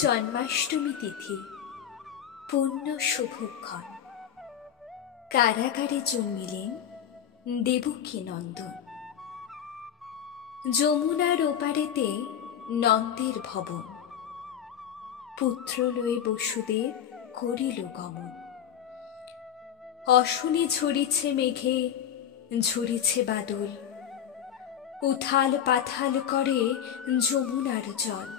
জন্মাষ্টমী তিথি পূর্ণ শুভক্ষণ। কারাগারে জন্মিলেন দেবকী নন্দন। যমুনার ওপারেতে নন্দের ভবন, পুত্র লয়ে বসুদেব করিল গমন। অশনি ঝরিছে মেঘে, ঝরিছে বাদল, উথাল পাথাল করে যমুনার জল।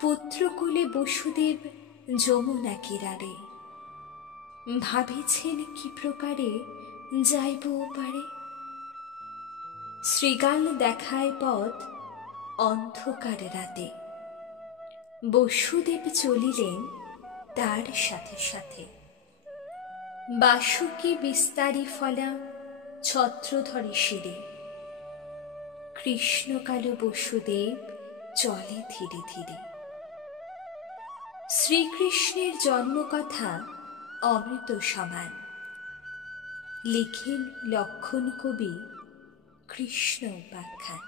পুত্রকুলে বসুদেব যমুনা কিনারে, ভাবিছেন কি প্রকারে যাইব ওপারে। শৃগাল দেখায় পথ অন্ধকার রাতে, বসুদেব চলিলেন তার সাথে সাথে। বাসুকি বিস্তারি ফলা ছত্রধরে শিরে, কৃষ্ণকাল বসুদেব চলে ধীরে ধীরে। শ্রীকৃষ্ণের জন্মকথা অমৃত সমান, লিখেন লক্ষণ কবি কৃষ্ণ উপাখ্যান।